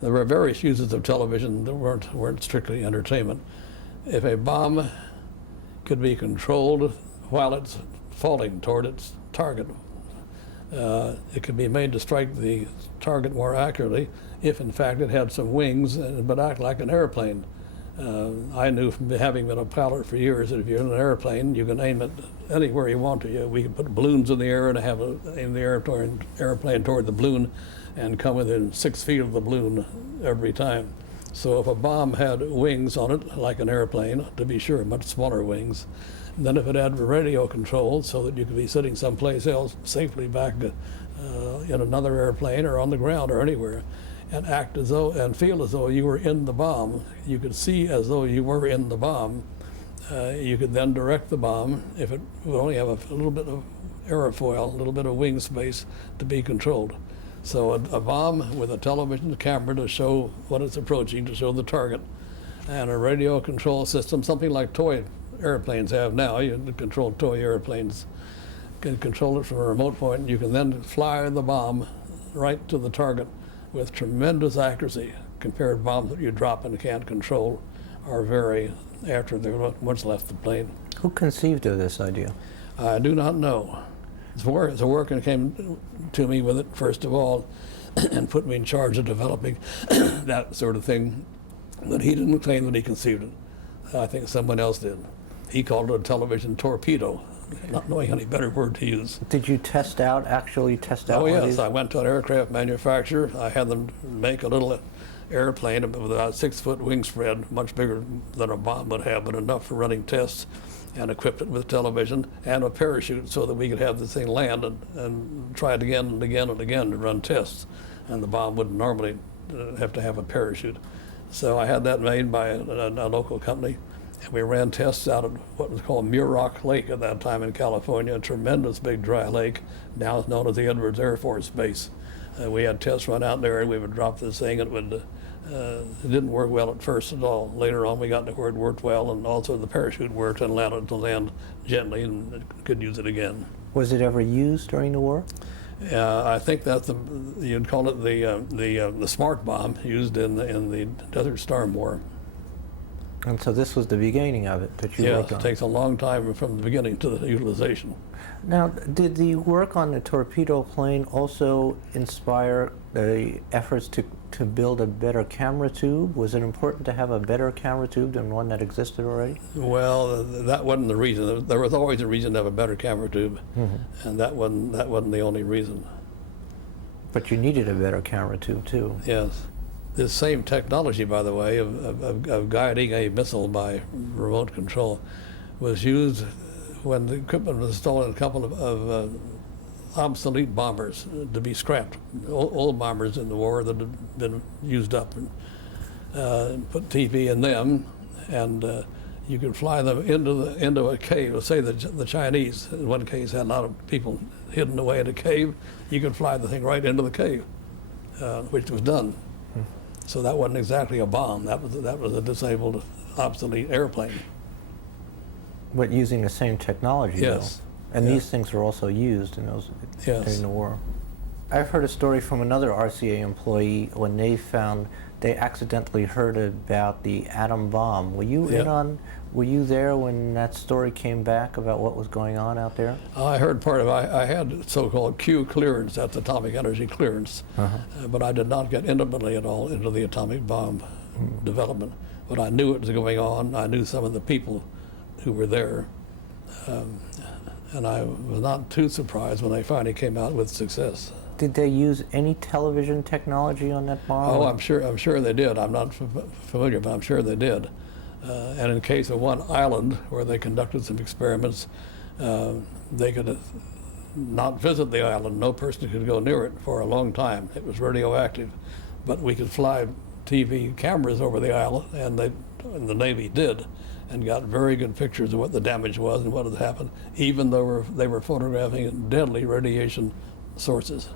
There were various uses of television that weren't strictly entertainment. If a bomb could be controlled while it's falling toward its target, it could be made to strike the target more accurately if, in fact, it had some wings but act like an airplane. I knew from having been a pilot for years that if you're in an airplane, you can aim it anywhere you want to. We can put balloons in the air and have aim the airplane toward the balloon and come within 6 feet of the balloon every time. So if a bomb had wings on it, like an airplane, to be sure, much smaller wings, and then if it had radio control so that you could be sitting someplace else safely back in another airplane or on the ground or anywhere, and act as though and feel as though you were in the bomb. You could see as though you were in the bomb. You could then direct the bomb, if it would only have a little bit of aerofoil, a little bit of wing space, to be controlled. So a bomb with a television camera to show what it's approaching, to show the target, and a radio control system, something like toy airplanes have now. You can control toy airplanes. You can control it from a remote point. You can then fly the bomb right to the target with tremendous accuracy. Compared to bombs that you drop and can't control or vary after they've once left the plane. Who conceived of this idea? I do not know. It's a worker came to me with it, first of all, and put me in charge of developing that sort of thing. But he didn't claim that he conceived it. I think someone else did. He called it a television torpedo, not knowing any better word to use. Did you actually test out? Oh, yes. These? I went to an aircraft manufacturer. I had them make a little airplane with about a 6-foot wing spread, much bigger than a bomb would have, but enough for running tests, and equipped it with television and a parachute so that we could have this thing land and try it again and again and again to run tests. And the bomb wouldn't normally have to have a parachute. So I had that made by a local company, and we ran tests out at what was called Muroc Lake at that time in California, a tremendous big dry lake, now it's known as the Edwards Air Force Base. We had tests run out there, and we would drop this thing, and it didn't work well at first at all. Later on, we got to where it worked well, and also the parachute worked and allowed it to land gently, and could use it again. Was it ever used during the war? I think that's you'd call it the smart bomb used in the Desert Storm War. And so this was the beginning of it that you worked on? Yes, it takes a long time from the beginning to the utilization. Now, did the work on the torpedo plane also inspire the efforts to build a better camera tube? Was it important to have a better camera tube than one that existed already? Well, that wasn't the reason. There was always a reason to have a better camera tube, and that wasn't the only reason. But you needed a better camera tube too. Yes. This same technology, by the way, of guiding a missile by remote control was used when the equipment was installed in a couple of obsolete bombers to be scrapped. Old bombers in the war that had been used up, and put TV in them, and you could fly them into a cave. Let's say the Chinese, in one case, had a lot of people hidden away in a cave. You could fly the thing right into the cave, which was done. So that wasn't exactly a bomb. That was a disabled, obsolete airplane. But using the same technology, yes. Though. And these things were also used in those during the war. I've heard a story from another RCA employee when they accidentally heard about the atom bomb. Were you were you there when that story came back about what was going on out there? I heard part of it. I had so-called Q clearance, that's atomic energy clearance, but I did not get intimately at all into the atomic bomb development. But I knew it was going on. I knew some of the people who were there, and I was not too surprised when they finally came out with success. Did they use any television technology on that bomb? Oh, I'm sure they did. I'm not familiar, but I'm sure they did. And in case of one island where they conducted some experiments, they could not visit the island. No person could go near it for a long time. It was radioactive, but we could fly TV cameras over the island, and the Navy did, and got very good pictures of what the damage was and what had happened, even though they were photographing deadly radiation sources.